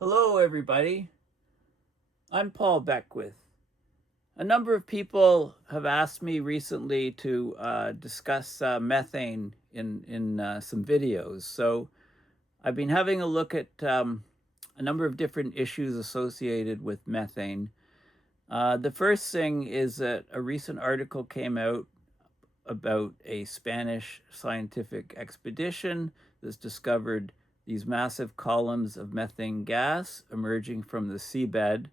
Hello, everybody. I'm Paul Beckwith. A number of people have asked me recently to discuss methane in some videos. So I've been having a look at a number of different issues associated with methane. The first thing is that a recent article came out about a Spanish scientific expedition that's discovered these massive columns of methane gas emerging from the seabed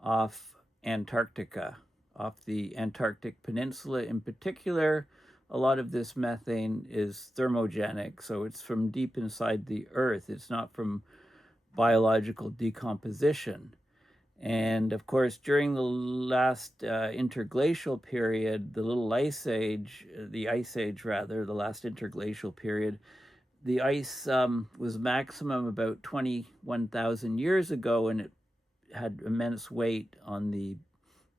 off Antarctica, off the Antarctic Peninsula in particular. A lot of this methane is thermogenic, so it's from deep inside the earth. It's not from biological decomposition. And of course, during the last interglacial period, the last interglacial period, the ice was maximum about 21,000 years ago, and it had immense weight on the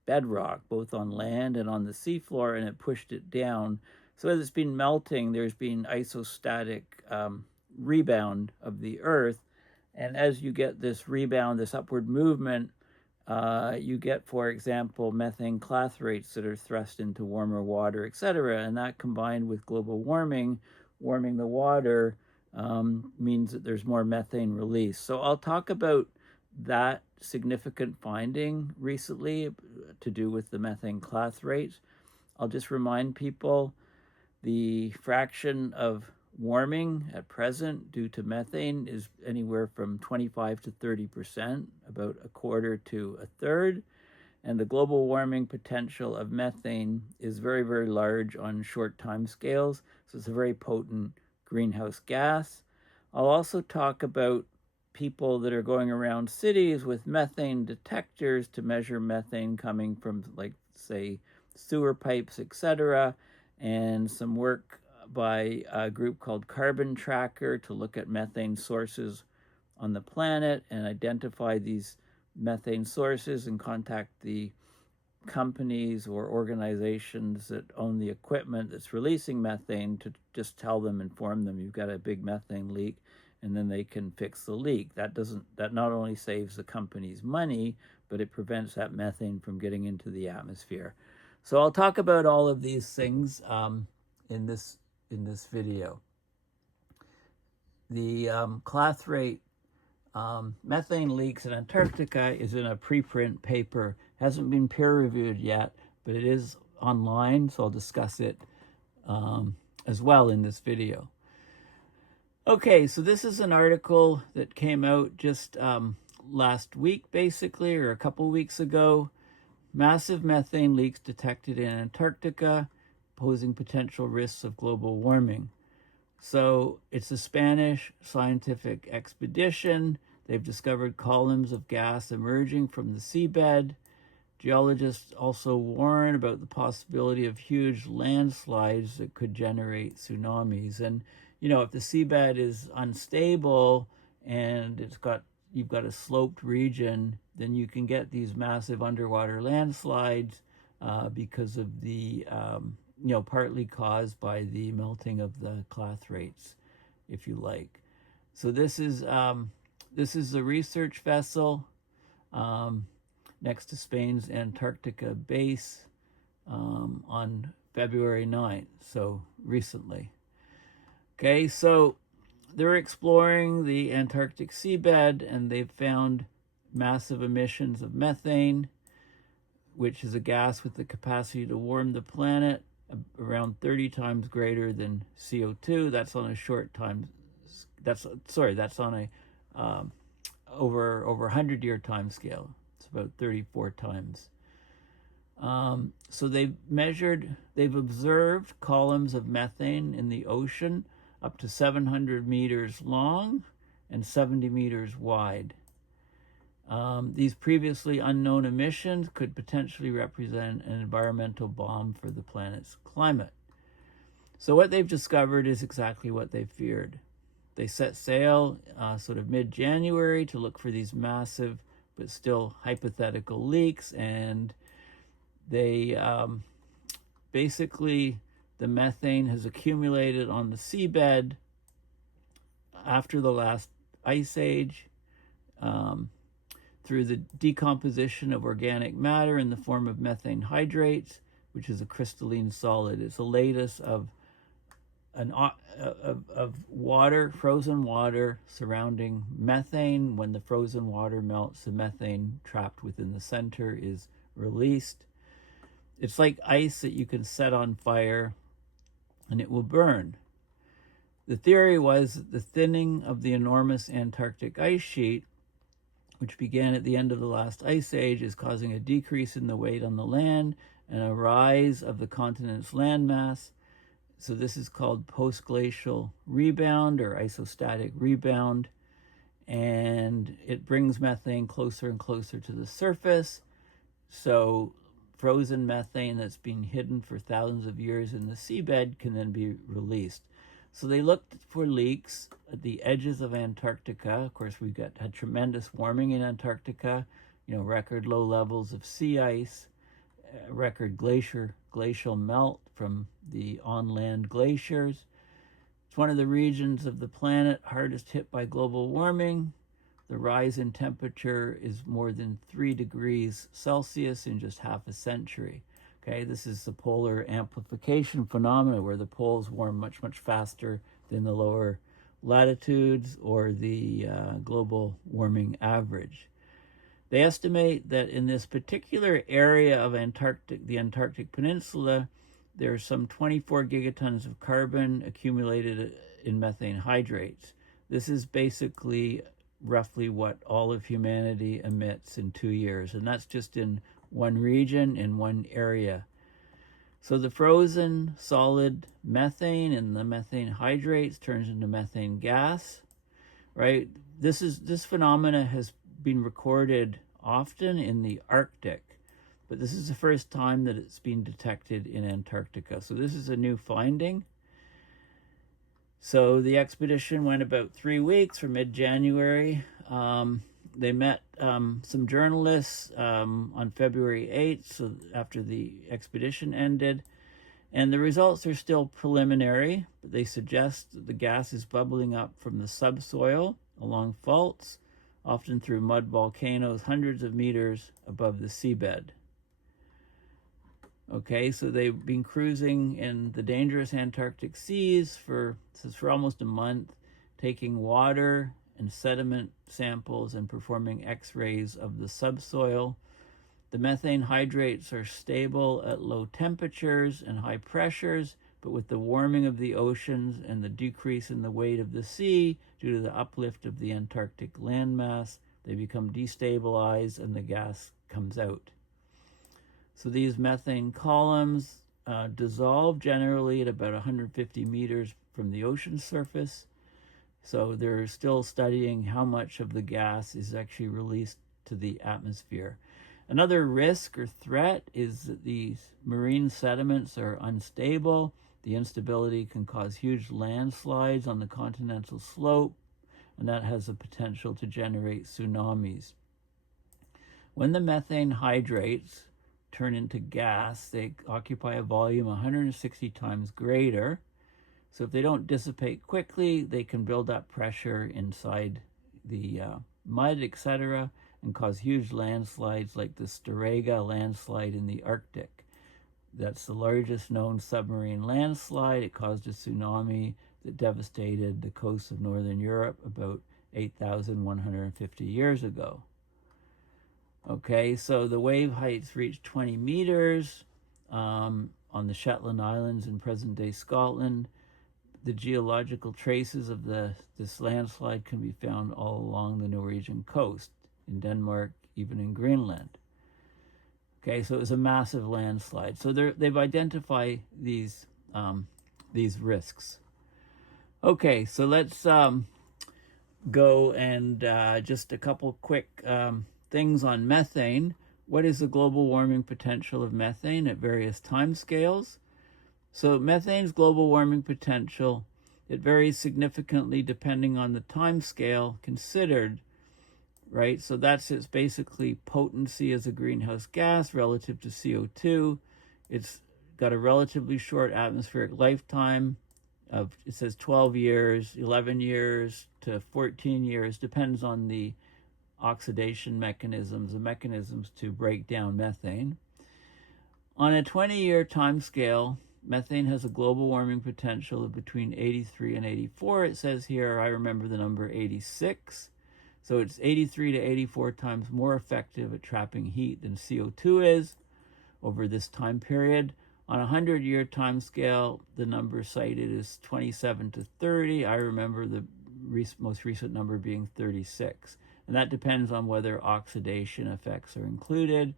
bedrock, both on land and on the seafloor, and it pushed it down. So as it's been melting, there's been isostatic rebound of the Earth. And as you get this rebound, this upward movement, you get, for example, methane clathrates that are thrust into warmer water, etc. And that combined with global warming the water, means that there's more methane release. So I'll talk about that significant finding recently to do with the methane clathrates. I'll just remind people the fraction of warming at present due to methane is anywhere from 25 to 30%, about a quarter to a third. And the global warming potential of methane is very, very large on short time scales. So it's a very potent greenhouse gas. I'll also talk about people that are going around cities with methane detectors to measure methane coming from, like, say, sewer pipes, etc., and some work by a group called Carbon Tracker to look at methane sources on the planet and identify these methane sources and contact the companies or organizations that own the equipment that's releasing methane to just tell them, inform them you've got a big methane leak, and then they can fix the leak. That not only saves the companies money, but it prevents that methane from getting into the atmosphere. So I'll talk about all of these things in this video. The clathrate methane leaks in Antarctica is in a preprint paper. Hasn't been peer-reviewed yet, but it is online, so I'll discuss it as well in this video. Okay, so this is an article that came out just last week, basically, or a couple weeks ago. Massive methane leaks detected in Antarctica, posing potential risks of global warming. So it's a Spanish scientific expedition. They've discovered columns of gas emerging from the seabed. Geologists also warn about the possibility of huge landslides that could generate tsunamis. And, you know, if the seabed is unstable and you've got a sloped region, then you can get these massive underwater landslides because of the partly caused by the melting of the clathrates, if you like. So this is the research vessel next to Spain's Antarctica base on February 9th, so recently. Okay, so they're exploring the Antarctic seabed, and they've found massive emissions of methane, which is a gas with the capacity to warm the planet around 30 times greater than CO2. That's on a short time. That's on a over 100-year time scale. It's about 34 times. So they've observed columns of methane in the ocean up to 700 meters long and 70 meters wide. These previously unknown emissions could potentially represent an environmental bomb for the planet's climate. So what they've discovered is exactly what they feared. They set sail sort of mid-January to look for these massive but still hypothetical leaks, and they basically, the methane has accumulated on the seabed after the last ice age, through the decomposition of organic matter in the form of methane hydrates, which is a crystalline solid. It's a lattice of water, frozen water surrounding methane. When the frozen water melts, the methane trapped within the center is released. It's like ice that you can set on fire and it will burn. The theory was that the thinning of the enormous Antarctic ice sheet, which began at the end of the last ice age, is causing a decrease in the weight on the land and a rise of the continent's landmass. So this is called post-glacial rebound or isostatic rebound, and it brings methane closer and closer to the surface. So frozen methane that's been hidden for thousands of years in the seabed can then be released. So they looked for leaks at the edges of Antarctica. Of course, we've had tremendous warming in Antarctica, record low levels of sea ice, record glacial melt from the on-land glaciers. It's one of the regions of the planet hardest hit by global warming. The rise in temperature is more than 3 degrees Celsius in just half a century. Okay, this is the polar amplification phenomena where the poles warm much, much faster than the lower latitudes or the global warming average. They estimate that in this particular area of the Antarctic Peninsula, there are some 24 gigatons of carbon accumulated in methane hydrates. This is basically roughly what all of humanity emits in 2 years, and that's just in one region, in one area. So the frozen solid methane and the methane hydrates turns into methane gas, right? This phenomena has been recorded often in the Arctic, but this is the first time that it's been detected in Antarctica. So this is a new finding. So the expedition went about 3 weeks from mid-January. They met some journalists on February 8th, so after the expedition ended. And the results are still preliminary, but they suggest that the gas is bubbling up from the subsoil along faults, often through mud volcanoes hundreds of meters above the seabed. Okay, so they've been cruising in the dangerous Antarctic seas for almost a month, taking water and sediment samples and performing x-rays of the subsoil. The methane hydrates are stable at low temperatures and high pressures, but with the warming of the oceans and the decrease in the weight of the sea due to the uplift of the Antarctic landmass, they become destabilized and the gas comes out. So these methane columns dissolve generally at about 150 meters from the ocean surface. So they're still studying how much of the gas is actually released to the atmosphere. Another risk or threat is that these marine sediments are unstable. The instability can cause huge landslides on the continental slope, and that has the potential to generate tsunamis. When the methane hydrates turn into gas, they occupy a volume 160 times greater. So if they don't dissipate quickly, they can build up pressure inside the mud, etc., and cause huge landslides like the Storegga landslide in the Arctic. That's the largest known submarine landslide. It caused a tsunami that devastated the coast of northern Europe about 8,150 years ago. Okay, so the wave heights reach 20 meters on the Shetland Islands in present-day Scotland. The geological traces of this landslide can be found all along the Norwegian coast, in Denmark, even in Greenland. Okay, so it was a massive landslide. So they've identified these risks. Okay, so let's go and just a couple quick things on methane. What is the global warming potential of methane at various timescales? So methane's global warming potential, it varies significantly depending on the time scale considered, right? So it's basically potency as a greenhouse gas relative to CO2. It's got a relatively short atmospheric lifetime of, it says 12 years, 11 years to 14 years, depends on the oxidation mechanisms, the mechanisms to break down methane. On a 20-year time scale, methane has a global warming potential of between 83 and 84. It says here, I remember the number 86. So it's 83 to 84 times more effective at trapping heat than CO2 is over this time period. On a 100-year time scale, the number cited is 27 to 30. I remember the most recent number being 36. And that depends on whether oxidation effects are included.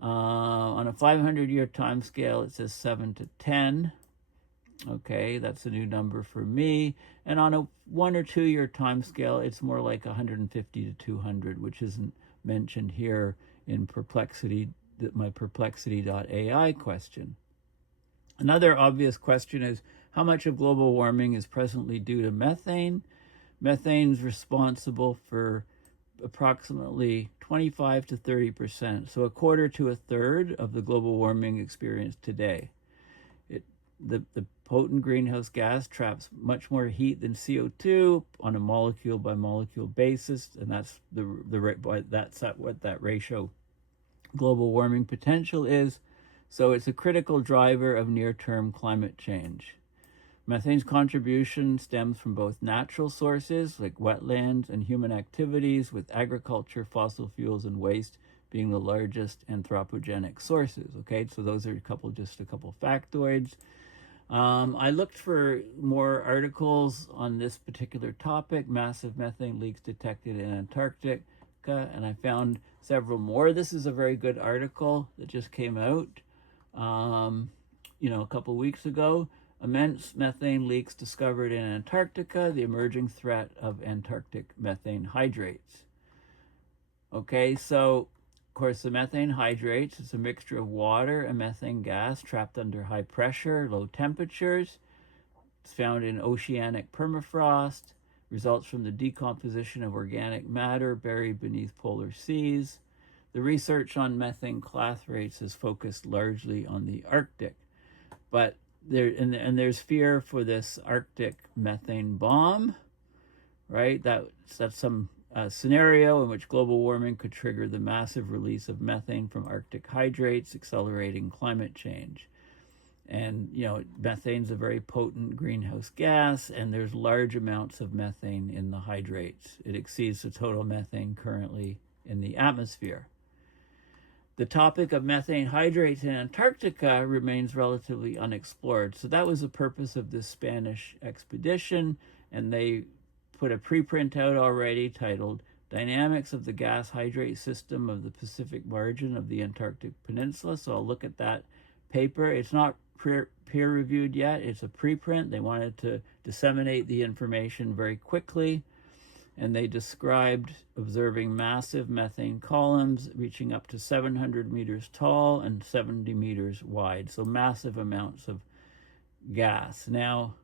On a 500-year time scale, it says 7 to 10. Okay, that's a new number for me. And on a 1 or 2 year time scale, it's more like 150 to 200, which isn't mentioned here in my Perplexity.ai question. Another obvious question is, how much of global warming is presently due to methane? Methane is responsible for approximately 25 to 30%, so a quarter to a third of the global warming experienced today. The potent greenhouse gas traps much more heat than CO2 on a molecule by molecule basis, and that's what that ratio global warming potential is. So it's a critical driver of near-term climate change. Methane's contribution stems from both natural sources like wetlands and human activities, with agriculture, fossil fuels, and waste being the largest anthropogenic sources. Okay, so those are just a couple factoids. I looked for more articles on this particular topic, massive methane leaks detected in Antarctica, and I found several more. This is a very good article that just came out, a couple weeks ago. Immense methane leaks discovered in Antarctica, the emerging threat of Antarctic methane hydrates. Okay, so of course the methane hydrates is a mixture of water and methane gas trapped under high pressure, low temperatures. It's found in oceanic permafrost, results from the decomposition of organic matter buried beneath polar seas. The research on methane clathrates is focused largely on the Arctic, but there's fear for this Arctic methane bomb, right? That's some scenario in which global warming could trigger the massive release of methane from Arctic hydrates, accelerating climate change. And, methane's a very potent greenhouse gas, and there's large amounts of methane in the hydrates. It exceeds the total methane currently in the atmosphere. The topic of methane hydrates in Antarctica remains relatively unexplored. So that was the purpose of this Spanish expedition, and they put a preprint out already titled Dynamics of the Gas Hydrate System of the Pacific Margin of the Antarctic Peninsula. So I'll look at that paper. It's not peer-reviewed yet. It's a preprint. They wanted to disseminate the information very quickly, and they described observing massive methane columns reaching up to 700 meters tall and 70 meters wide, so massive amounts of gas. Now,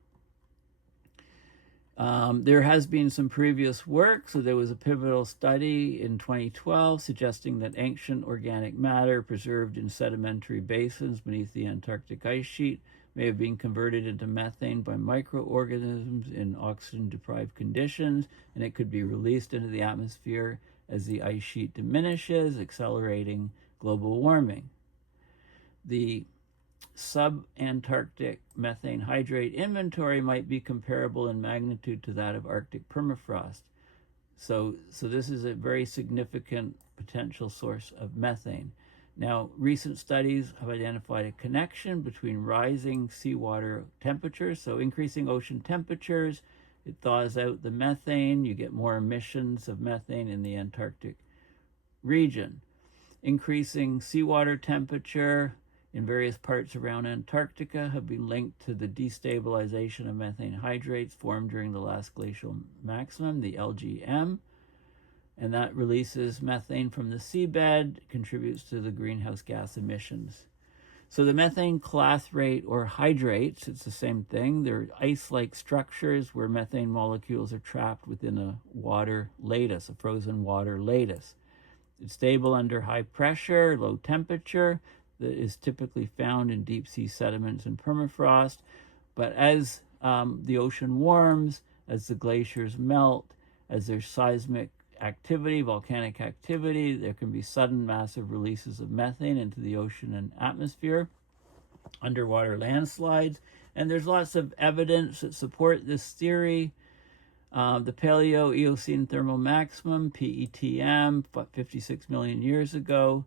there has been some previous work. So there was a pivotal study in 2012 suggesting that ancient organic matter preserved in sedimentary basins beneath the Antarctic ice sheet may have been converted into methane by microorganisms in oxygen-deprived conditions, and it could be released into the atmosphere as the ice sheet diminishes, accelerating global warming. The sub-Antarctic methane hydrate inventory might be comparable in magnitude to that of Arctic permafrost. So this is a very significant potential source of methane. Now, recent studies have identified a connection between rising seawater temperatures, so increasing ocean temperatures, it thaws out the methane, you get more emissions of methane in the Antarctic region. Increasing seawater temperature in various parts around Antarctica have been linked to the destabilization of methane hydrates formed during the last glacial maximum, the LGM, and that releases methane from the seabed, contributes to the greenhouse gas emissions. So the methane clathrate or hydrates, it's the same thing. They're ice-like structures where methane molecules are trapped within a water lattice, a frozen water lattice. It's stable under high pressure, low temperature, that is typically found in deep sea sediments and permafrost. But as the ocean warms, as the glaciers melt, as there's seismic activity, volcanic activity, there can be sudden massive releases of methane into the ocean and atmosphere, underwater landslides, and there's lots of evidence that support this theory. The Paleo-Eocene thermal maximum, PETM, 56 million years ago.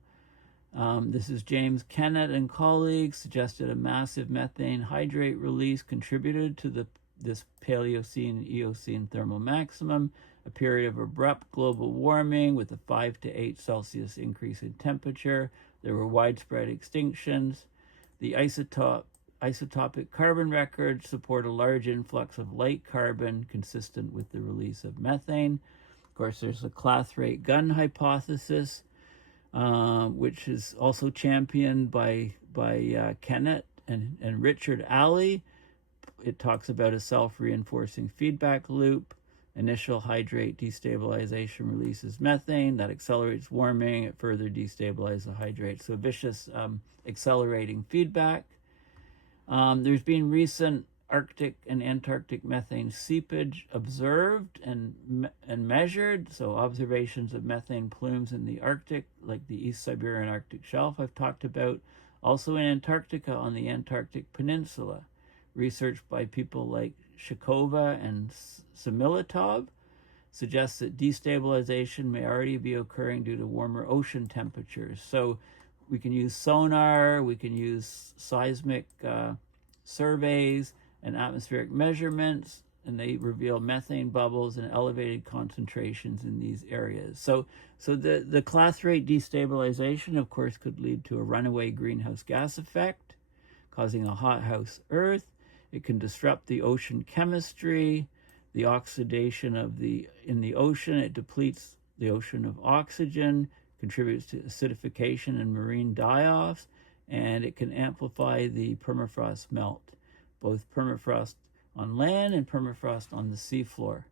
This is James Kennett and colleagues suggested a massive methane hydrate release contributed to this Paleocene-Eocene thermal maximum, a period of abrupt global warming with a 5 to 8 Celsius increase in temperature. There were widespread extinctions. The isotopic carbon records support a large influx of light carbon consistent with the release of methane. Of course, there's the Clathrate gun hypothesis, which is also championed by Kennett and Richard Alley. It talks about a self-reinforcing feedback loop. Initial hydrate destabilization releases methane. That accelerates warming. It further destabilizes the hydrate. So a vicious accelerating feedback. There's been recent Arctic and Antarctic methane seepage observed and measured. So observations of methane plumes in the Arctic, like the East Siberian Arctic Shelf I've talked about. Also in Antarctica on the Antarctic Peninsula. Research by people like Shakova and Samilitov suggests that destabilization may already be occurring due to warmer ocean temperatures. So we can use sonar, we can use seismic surveys and atmospheric measurements, and they reveal methane bubbles and elevated concentrations in these areas. So the Clathrate destabilization, of course, could lead to a runaway greenhouse gas effect, causing a hothouse Earth. It can disrupt the ocean chemistry, the oxidation in the ocean. It depletes the ocean of oxygen, contributes to acidification and marine die-offs, and it can amplify the permafrost melt, both permafrost on land and permafrost on the seafloor.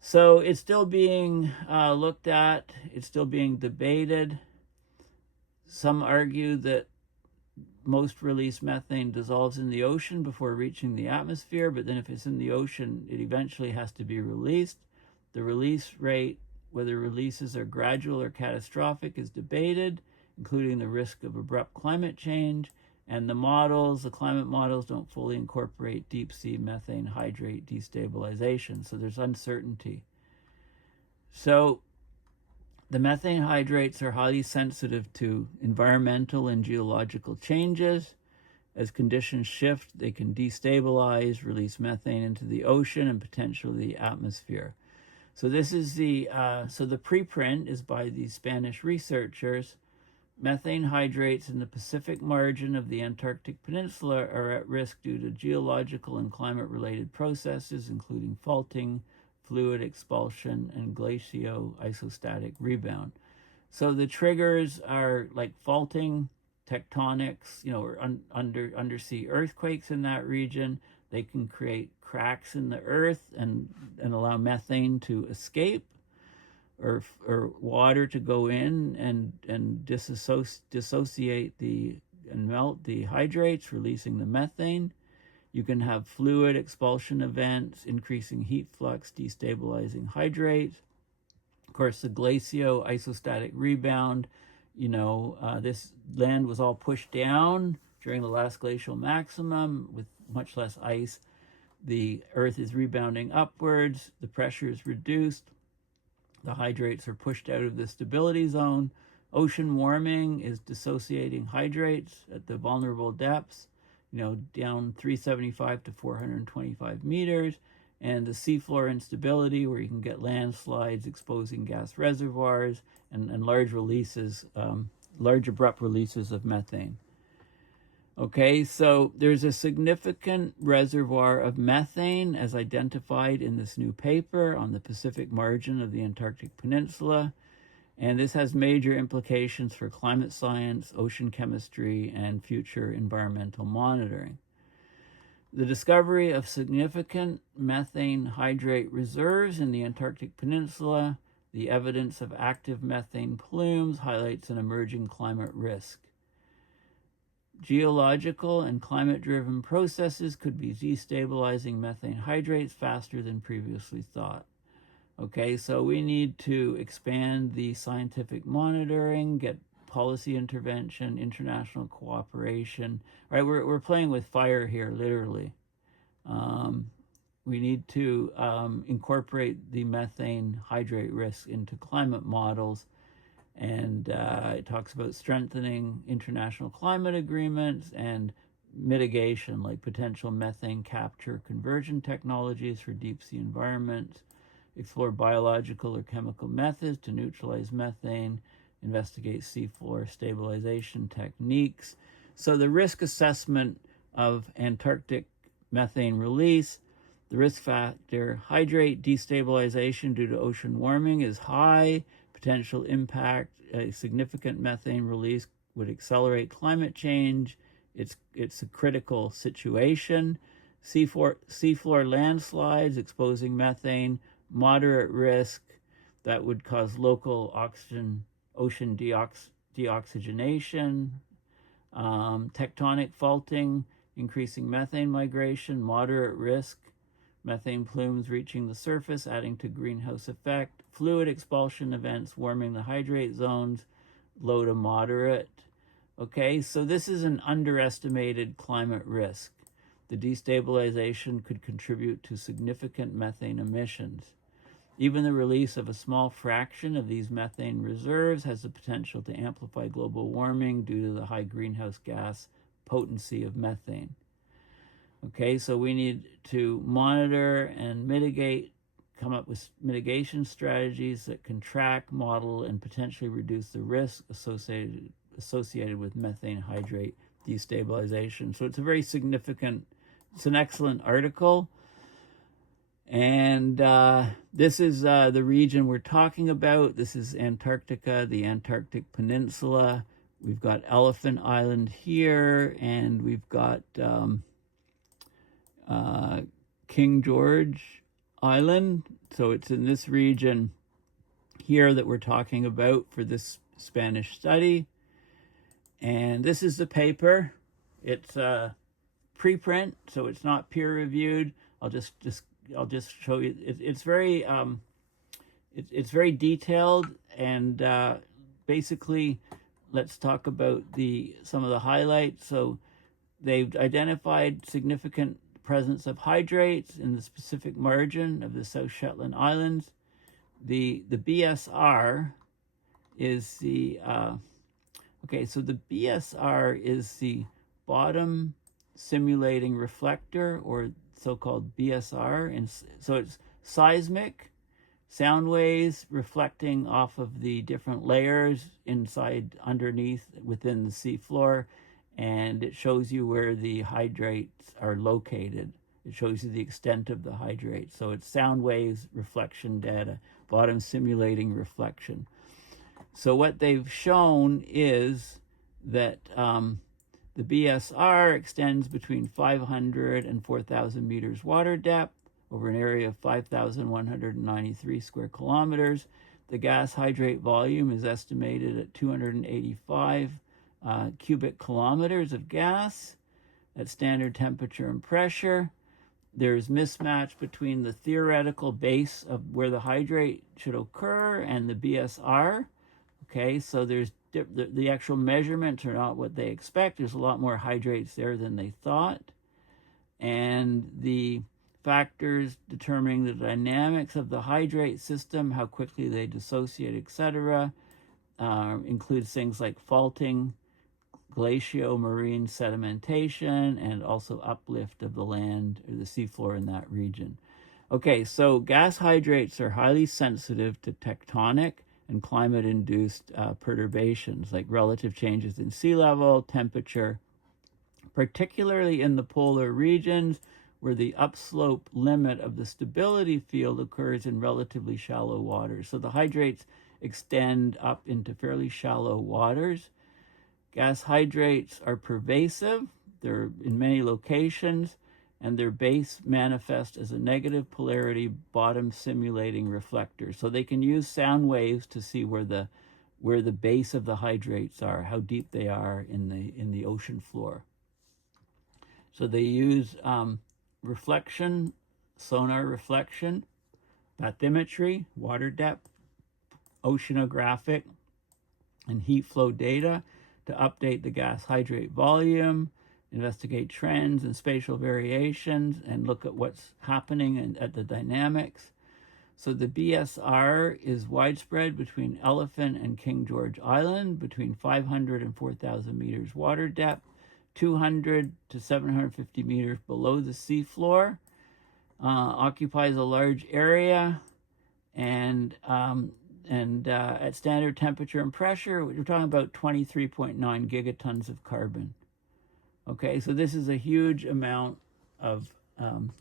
So it's still being looked at, it's still being debated. Some argue that most released methane dissolves in the ocean before reaching the atmosphere, but then if it's in the ocean, it eventually has to be released. The release rate, whether releases are gradual or catastrophic, is debated, including the risk of abrupt climate change. And the climate models don't fully incorporate deep sea methane hydrate destabilization. So there's uncertainty. So the methane hydrates are highly sensitive to environmental and geological changes. As conditions shift, they can destabilize, release methane into the ocean and potentially the atmosphere. So this is the preprint is by these Spanish researchers. Methane hydrates in the Pacific margin of the Antarctic Peninsula are at risk due to geological and climate-related processes, including faulting, fluid expulsion, and glacio-isostatic rebound. So the triggers are like faulting, tectonics, or undersea earthquakes in that region. They can create cracks in the earth and allow methane to escape, or water to go in and dissociate and melt the hydrates, releasing the methane. You can have fluid expulsion events, increasing heat flux, destabilizing hydrates. Of course, the glacio-isostatic rebound, this land was all pushed down during the last glacial maximum with much less ice. The Earth is rebounding upwards, the pressure is reduced, the hydrates are pushed out of the stability zone. Ocean warming is dissociating hydrates at the vulnerable depths, down 375 to 425 meters, and the seafloor instability where you can get landslides exposing gas reservoirs and large abrupt releases of methane. Okay, so there's a significant reservoir of methane as identified in this new paper on the Pacific margin of the Antarctic Peninsula. And this has major implications for climate science, ocean chemistry, and future environmental monitoring. The discovery of significant methane hydrate reserves in the Antarctic Peninsula, the evidence of active methane plumes highlights an emerging climate risk. Geological and climate-driven processes could be destabilizing methane hydrates faster than previously thought. Okay, so we need to expand the scientific monitoring, get policy intervention, international cooperation. Right, we're playing with fire here, literally. We need to incorporate the methane hydrate risk into climate models. And it talks about strengthening international climate agreements and mitigation, like potential methane capture conversion technologies for deep sea environments, explore biological or chemical methods to neutralize methane, investigate seafloor stabilization techniques. So the risk assessment of Antarctic methane release, the risk factor hydrate destabilization due to ocean warming is high. Potential impact, a significant methane release would accelerate climate change. It's a critical situation. Seafloor landslides exposing methane, moderate risk that would cause local ocean deoxygenation. Tectonic faulting, increasing methane migration, moderate risk. Methane plumes reaching the surface, adding to greenhouse effect. Fluid expulsion events, warming the hydrate zones, low to moderate. Okay, so this is an underestimated climate risk. The destabilization could contribute to significant methane emissions. Even the release of a small fraction of these methane reserves has the potential to amplify global warming due to the high greenhouse gas potency of methane. Okay, so we need to monitor and mitigate, come up with mitigation strategies that can track, model, and potentially reduce the risk associated with methane hydrate destabilization. So it's a very significant, it's an excellent article. And this is the region we're talking about. This is Antarctica, the Antarctic Peninsula. We've got Elephant Island here, and we've got King George Island. So it's in this region here that we're talking about for this Spanish study. And this is the paper. It's preprint, so it's not peer reviewed. I'll just show you. It's very detailed, and basically, let's talk about some of the highlights. So they've identified significant presence of hydrates in the specific margin of the South Shetland Islands. The BSR is the so the BSR is the bottom simulating reflector, or so-called BSR, and so it's seismic sound waves reflecting off of the different layers inside, underneath, within the seafloor, and it shows you where the hydrates are located. It shows you the extent of the hydrate. So it's sound waves, reflection data, bottom simulating reflection. So what they've shown is that the BSR extends between 500 and 4,000 meters water depth over an area of 5,193 square kilometers. The gas hydrate volume is estimated at 285 cubic kilometers of gas at standard temperature and pressure. There's mismatch between the theoretical base of where the hydrate should occur and the BSR. Okay, so there's the actual measurements are not what they expect. There's a lot more hydrates there than they thought. And the factors determining the dynamics of the hydrate system, how quickly they dissociate, etc., includes things like faulting, glacio-marine sedimentation, and also uplift of the land or the seafloor in that region. Okay, so gas hydrates are highly sensitive to tectonic and climate-induced perturbations, like relative changes in sea level, temperature, particularly in the polar regions where the upslope limit of the stability field occurs in relatively shallow waters. So the hydrates extend up into fairly shallow waters. Gas hydrates are pervasive. They're in many locations, and their base manifest as a negative polarity bottom simulating reflector. So they can use sound waves to see where the base of the hydrates are, how deep they are in the ocean floor. So they use reflection, sonar reflection. bathymetry, water depth, oceanographic, and heat flow data to update the gas hydrate volume, investigate trends and spatial variations, and look at what's happening at the dynamics. So the BSR is widespread between Elephant and King George Island, between 500 and 4,000 meters water depth, 200 to 750 meters below the seafloor, occupies a large area, and at standard temperature and pressure, we're talking about 23.9 gigatons of carbon. Okay, so this is a huge amount of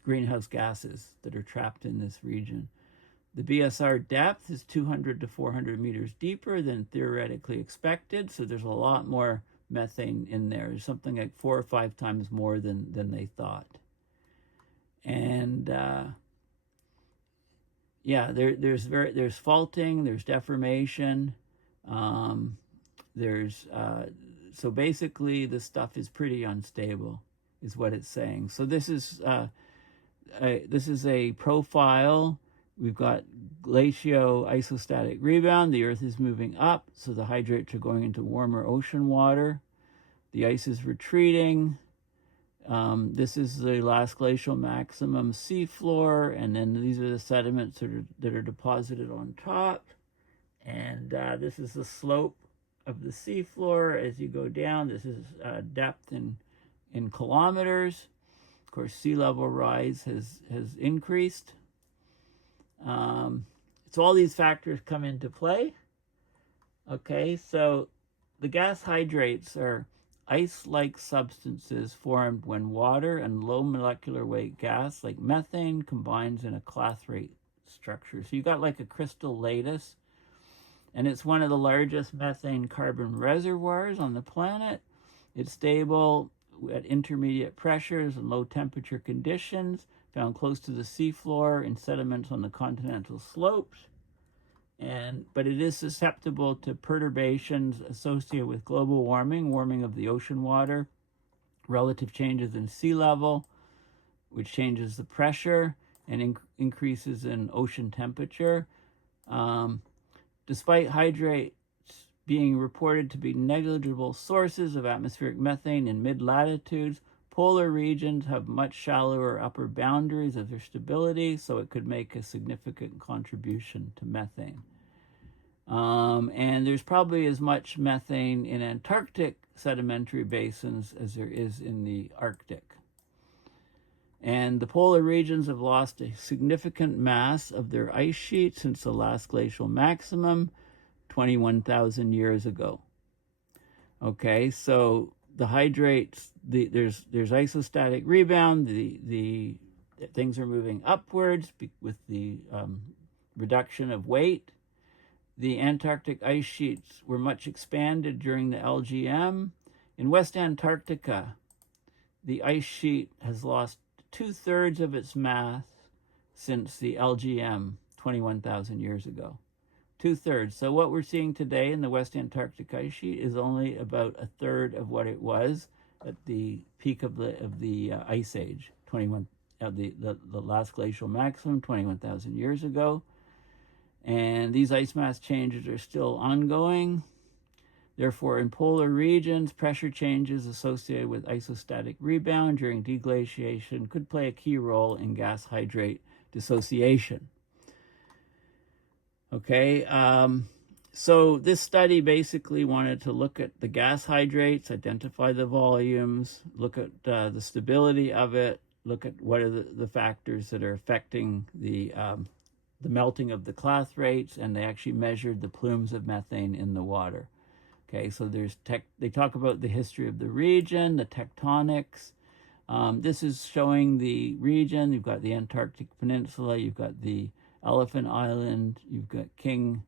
greenhouse gases that are trapped in this region. The BSR depth is 200 to 400 meters deeper than theoretically expected, so there's a lot more methane in there. There's something like 4 or 5 times more than they thought. And yeah, there's faulting, there's deformation, so basically this stuff is pretty unstable, is what it's saying. So this is a profile. We've got glacio-isostatic rebound. The Earth is moving up, so the hydrates are going into warmer ocean water. The ice is retreating. This is the last glacial maximum seafloor, and then these are the sediments that are deposited on top. And this is the slope of the seafloor as you go down. This is depth in kilometers. Of course, sea level rise has increased. So all these factors come into play. Okay, so the gas hydrates are ice-like substances formed when water and low molecular weight gas like methane combines in a clathrate structure. So you got like a crystal lattice, and it's one of the largest methane carbon reservoirs on the planet. It's stable at intermediate pressures and low temperature conditions, found close to the seafloor in sediments on the continental slopes. But it is susceptible to perturbations associated with global warming of the ocean water, relative changes in sea level, which changes the pressure and increases in ocean temperature. Despite hydrates being reported to be negligible sources of atmospheric methane in mid-latitudes, polar regions have much shallower upper boundaries of their stability, so it could make a significant contribution to methane. And there's probably as much methane in Antarctic sedimentary basins as there is in the Arctic. And the polar regions have lost a significant mass of their ice sheet since the last glacial maximum 21,000 years ago. Okay, so the hydrates, there's isostatic rebound, the things are moving upwards with the reduction of weight. The Antarctic ice sheets were much expanded during the LGM. In West Antarctica, the ice sheet has lost 2/3 of its mass since the LGM 21,000 years ago. 2/3. So what we're seeing today in the West Antarctic ice sheet is only about 1/3 of what it was at the peak of the ice age, the last glacial maximum 21,000 years ago. And these ice mass changes are still ongoing. Therefore, in polar regions, pressure changes associated with isostatic rebound during deglaciation could play a key role in gas hydrate dissociation. Okay, so this study basically wanted to look at the gas hydrates, identify the volumes, look at the stability of it, look at what are the factors that are affecting the melting of the clathrates, and they actually measured the plumes of methane in the water. Okay, so they talk about the history of the region, the tectonics. This is showing the region. You've got the Antarctic Peninsula, you've got the Elephant Island, you've got King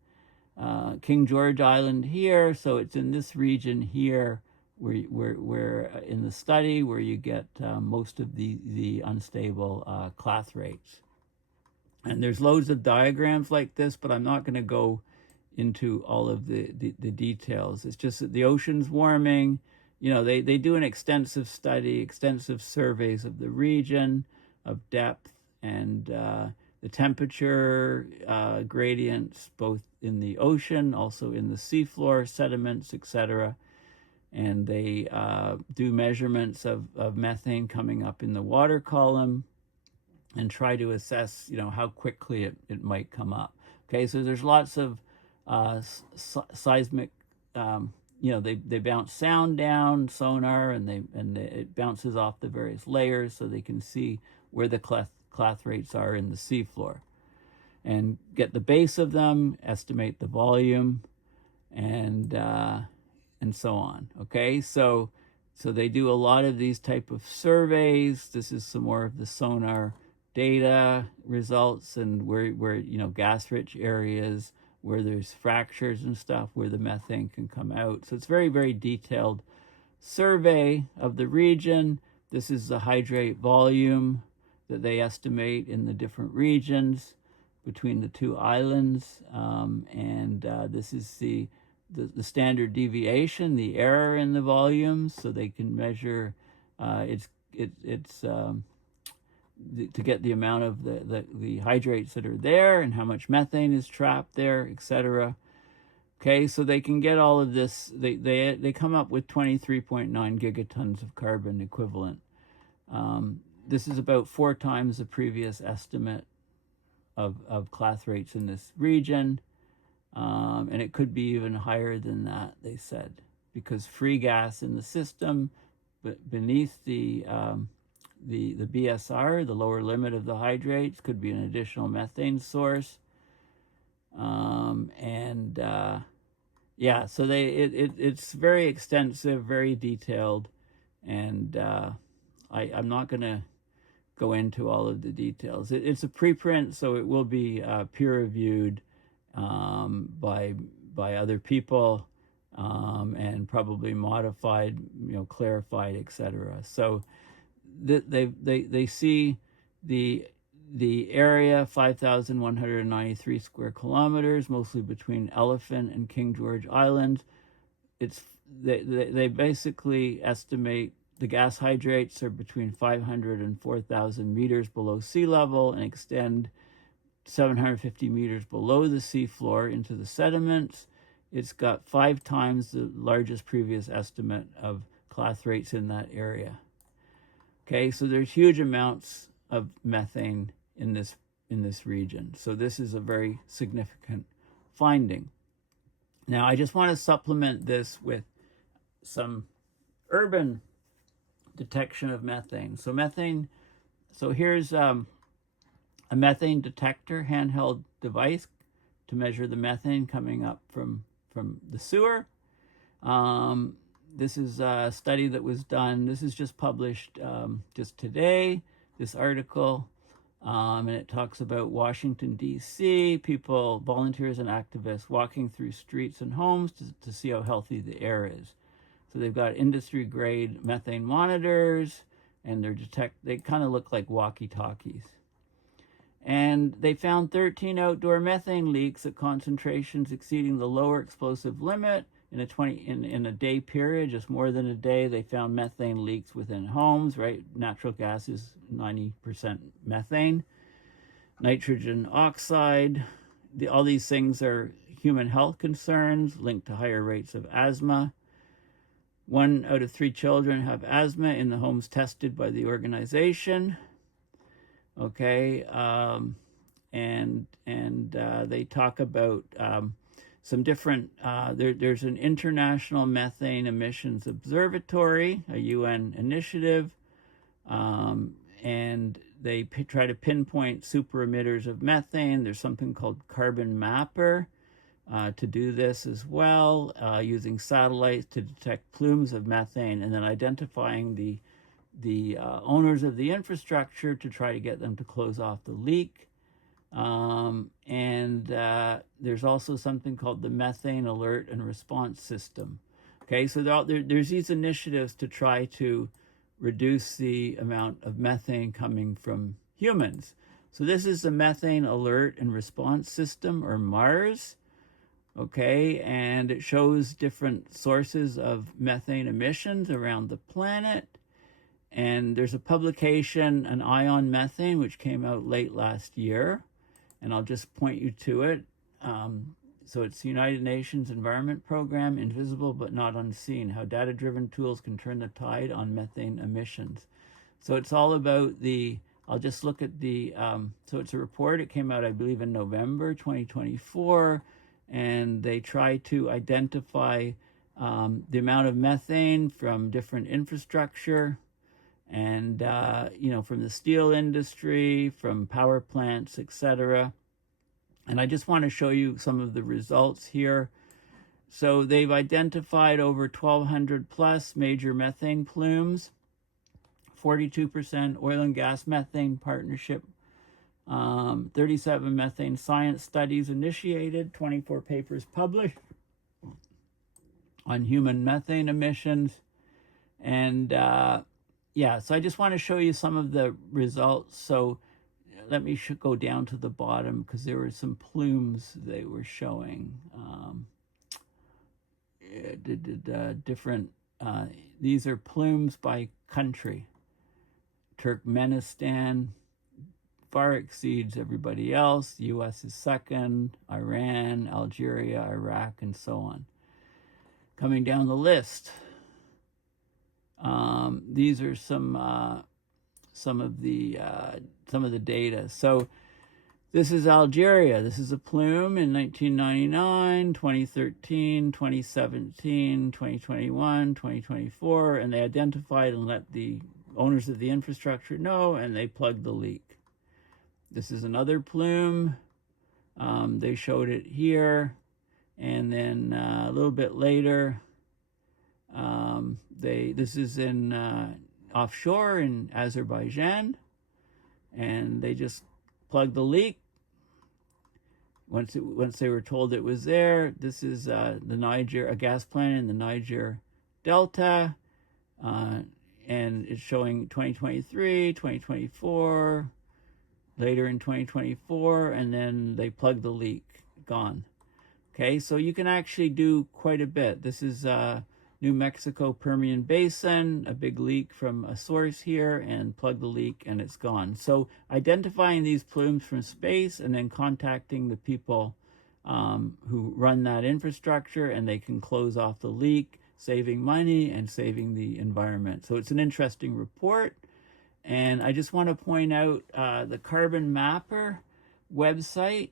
George Island here. So it's in this region here where in the study where you get most of the unstable clathrates. And there's loads of diagrams like this, but I'm not going to go into all of the details. It's just that the ocean's warming. You know, they do an extensive study, extensive surveys of the region, of depth, and the temperature gradients, both in the ocean, also in the seafloor, sediments, etc. And they do measurements of methane coming up in the water column and try to assess, how quickly it might come up. Okay, so there's lots of seismic, they bounce sound down, sonar, and it bounces off the various layers so they can see where the clathrates are in the seafloor, and get the base of them, estimate the volume, and so on. Okay, so they do a lot of these type of surveys. This is some more of the sonar data results, and where gas-rich areas, where there's fractures and stuff, where the methane can come out. So it's very, very detailed survey of the region. This is the hydrate volume that they estimate in the different regions between the two islands, and this is the standard deviation, the error in the volumes, so they can measure to get the amount of the hydrates that are there and how much methane is trapped there, etc. Okay, so they can get all of this. They come up with 23.9 gigatons of carbon equivalent. This is about 4 times the previous estimate of clathrates in this region, and it could be even higher than that, they said, because free gas in the system, but beneath the BSR, the lower limit of the hydrates, could be an additional methane source. So it's very extensive, very detailed, and I'm not going to go into all of the details. It's a preprint, so it will be peer-reviewed by other people, and probably modified, clarified, etc. So they see the area, 5,193 square kilometers, mostly between Elephant and King George Island. They basically estimate the gas hydrates are between 500 and 4,000 meters below sea level and extend 750 meters below the seafloor into the sediments. It's got 5 times the largest previous estimate of clathrates in that area. Okay, so there's huge amounts of methane in this region. So this is a very significant finding. Now, I just want to supplement this with some urban detection of methane. So here's a methane detector handheld device to measure the methane coming up from the sewer. This is a study that was done. This is just published just today, this article, and it talks about Washington, D.C., people, volunteers and activists walking through streets and homes to see how healthy the air is. So they've got industry-grade methane monitors, and they kind of look like walkie-talkies. And they found 13 outdoor methane leaks at concentrations exceeding the lower explosive limit. In a day period, just more than a day, they found methane leaks within homes, right? Natural gas is 90% methane. Nitrogen oxide, all these things are human health concerns linked to higher rates of asthma. 1 out of 3 children have asthma in the homes tested by the organization. Okay, and they talk about some different, there's an International Methane Emissions Observatory, a UN initiative, and they try to pinpoint super emitters of methane. There's something called Carbon Mapper to do this as well, using satellites to detect plumes of methane, and then identifying the owners of the infrastructure to try to get them to close off the leak. There's also something called the Methane Alert and Response System. Okay, so there's these initiatives to try to reduce the amount of methane coming from humans. So this is the Methane Alert and Response System, or MARS. Okay, and it shows different sources of methane emissions around the planet. And there's a publication, an Eye on Methane, which came out late last year. and I'll just point you to it. So it's the United Nations Environment Program, Invisible but Not Unseen, How Data-Driven Tools Can Turn the Tide on Methane Emissions. So it's all about I'll just look at so it's a report. It came out, I believe, in November 2024, and they try to identify the amount of methane from different infrastructure and, from the steel industry, from power plants, etc. And I just want to show you some of the results here. So they've identified over 1,200 plus major methane plumes, 42% oil and gas methane partnership, 37 methane science studies initiated, 24 papers published on human methane emissions. And so I just want to show you some of the results. So let me go down to the bottom, because there were some plumes they were showing. These are plumes by country. Turkmenistan far exceeds everybody else. The US is second, Iran, Algeria, Iraq, and so on. Coming down the list, these are some of the data. So this is Algeria. This is a plume in 1999, 2013, 2017, 2021, 2024, and they identified and let the owners of the infrastructure know, and they plugged the leak. This is another plume. They showed it here, and then a little bit later, this is in offshore in Azerbaijan, and they just plugged the leak. Once they were told it was there, this is a gas plant in the Niger Delta, and it's showing 2023, 2024, later in 2024, and then they plugged the leak, gone. Okay, so you can actually do quite a bit. This is New Mexico Permian Basin, a big leak from a source here, and plug the leak and it's gone. So identifying these plumes from space and then contacting the people who run that infrastructure, and they can close off the leak, saving money and saving the environment. So it's an interesting report. And I just want to point out the Carbon Mapper website.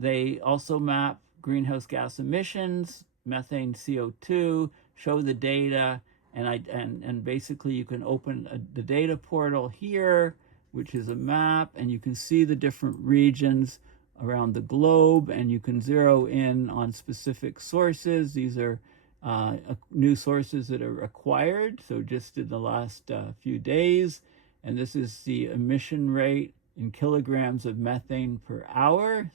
They also map greenhouse gas emissions, methane, CO2, show the data, and basically you can open the data portal here, which is a map, and you can see the different regions around the globe, and you can zero in on specific sources. These are new sources that are acquired, so just in the last few days. And this is the emission rate in kilograms of methane per hour.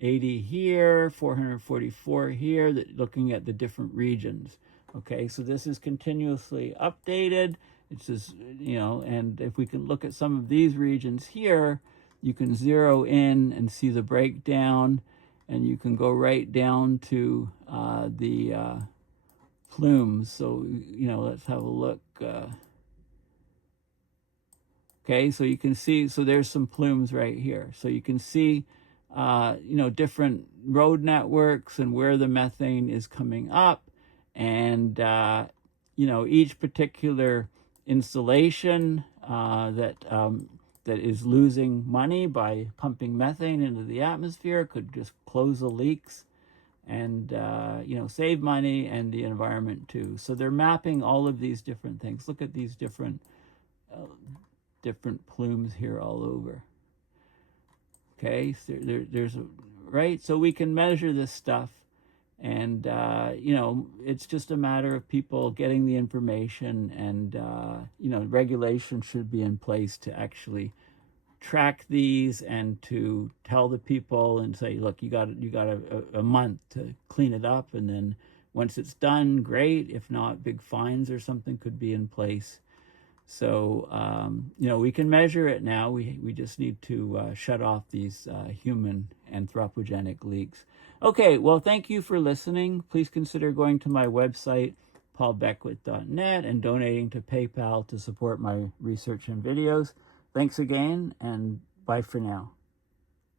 80 here, 444 here, looking at the different regions. Okay, so this is continuously updated. It's just, and if we can look at some of these regions here, you can zero in and see the breakdown, and you can go right down to the plumes. So, let's have a look. Okay, so you can see, so there's some plumes right here. So you can see different road networks and where the methane is coming up. And, each particular installation that is losing money by pumping methane into the atmosphere could just close the leaks and, save money and the environment too. So they're mapping all of these different things. Look at these different plumes here all over. Okay, so right? So we can measure this stuff, and, it's just a matter of people getting the information, and, regulation should be in place to actually track these and to tell the people and say, look, you got a month to clean it up, and then once it's done, great. If not, big fines or something could be in place. So, we can measure it now. We just need to shut off these human anthropogenic leaks. Okay, well, thank you for listening. Please consider going to my website, paulbeckwith.net, and donating to PayPal to support my research and videos. Thanks again, and bye for now.